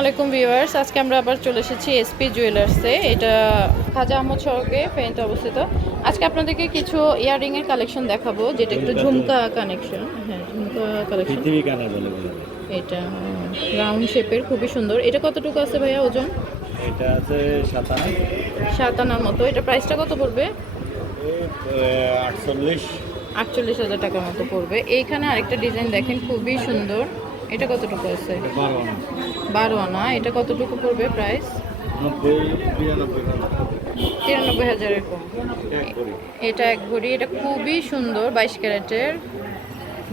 আসসালামাইকুম ভিউয়ার্স আজকে আমরা আবার চলে এসেছি এসপি জুয়েলার্সে এটা খাজা আহমদ সড়কে ফেনীতে অবস্থিত। আজকে আপনাদেরকে কিছু ইয়াররিং এর কালেকশন দেখাবো যেটা একটু ঝুমকা কানেকশন হ্যাঁ ঝুমকা কালেকশন এটা রাউন্ড শেপের খুবই সুন্দর। এটা কতটুকু আছে ভাইয়া ওজন? এটা আছে সাতান্ন। সাত আনার মতো। এটা প্রাইসটা কত পড়বে? আটচল্লিশ। আটচল্লিশ হাজার টাকার মতো পড়বে। এইখানে আরেকটা ডিজাইন দেখেন খুবই সুন্দর। এটা কতটুকু আছে? বারো আনা এটা কতটুকু পড়বে প্রাইস তিরানব্বই হাজার এরকম এক এটা এক ভরি এটা খুবই সুন্দর বাইশ ক্যারেটের।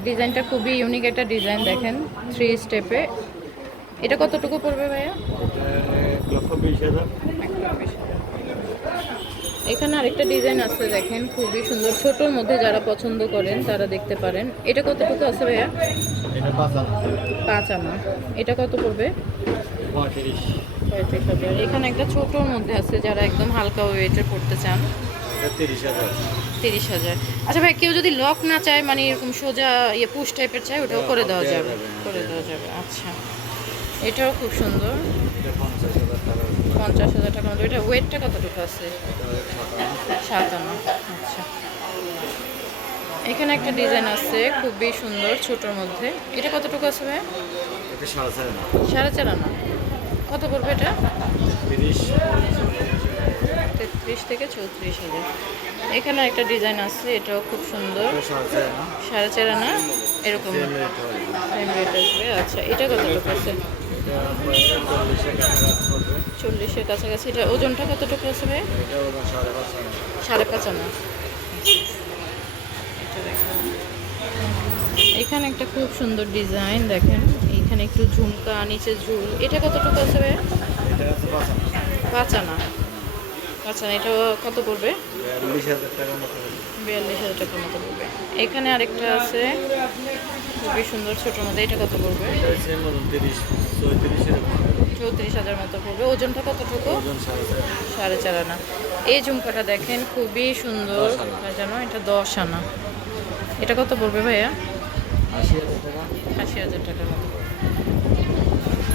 ডিজাইনটা খুবই ইউনিক একটা ডিজাইন দেখেন থ্রি স্টেপে এটা কতটুকু পড়বে ভাইয়া? এখানে আরেকটা ডিজাইন আছে দেখেন খুবই সুন্দর। ছোটোর মধ্যে যারা পছন্দ করেন তারা দেখতে পারেন। এটা কতটুকু আছে ভাইয়া? এটা পাঁচ আনা। পাঁচ আনা। এটা কত পড়বে? পঁয়ত্রিশ। পঁয়ত্রিশ হাজার। এখানে একটা ছোটোর মধ্যে আছে যারা একদম হালকা ওয়েটের পড়তে চান। তিরিশ হাজার। তিরিশ হাজার। আচ্ছা ভাই কেউ যদি লক না চায় মানে এরকম সোজা ইয়ে পুশ টাইপের চায় ওটাও করে দেওয়া দেওয়া যাবে যাবে, হ্যাঁ, করে দেওয়া যাবে। আচ্ছা। এটাও খুব সুন্দর। পঞ্চাশ হাজার টাকা। মতো এটা ওয়েটটা কতটুকু আছে? এটা সাত আচ্ছা। এখানে একটা ডিজাইন আছে খুবই সুন্দর ছোটোর মধ্যে। এটা কতটুকু আছে ভাই সাড়ে চার আনা। কত পড়বে এটা? তেত্রিশ। থেকে চৌত্রিশ হাজার। এখানে একটা ডিজাইন আছে এটাও খুব সুন্দর। সাড়ে চার আনা। এরকম। আসবে। আচ্ছা এটা কতটুকু আছে? চল্লিশের কাছাকাছি এটা ওজনটা কতটুকু ওটা সাড়ে পাঁচ আনা সাড়ে পাঁচ আনা এটা দেখেন। এখানে একটা খুব সুন্দর ডিজাইন দেখেন। এখানে একটু ঝুমকা নিচে ঝুল। এটা কতটুকু আছে ভাই এটা আছে পাঁচ আনা। পাঁচ আনা। এটা কত পড়বে? বিয়াল্লিশ হাজার টাকার মতো হবে। বিয়াল্লিশ হাজার টাকার মতো পড়বে। এখানে আরেকটা আছে। খুবই সুন্দর ছোটোর মধ্যে এটা কত পড়বে? চৌত্রিশ হাজার মতো পড়বে। ওজনটা কতটুকু? সাড়ে চার আনা। এই ঝুমকাটা দেখেন খুবই সুন্দর। জানো এটা দশ আনা। এটা কত পড়বে ভাইয়া? আশি হাজার টাকা।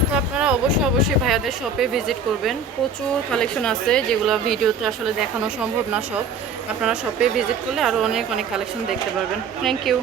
তো আপনারা অবশ্যই অবশ্যই ভাইয়াদের শপে ভিজিট করবেন। প্রচুর কালেকশন আছে যেগুলো ভিডিওতে আসলে দেখানো সম্ভব না সব। আপনারা শপে ভিজিট করলে আরও অনেক অনেক কালেকশন দেখতে পারবেন। Thank you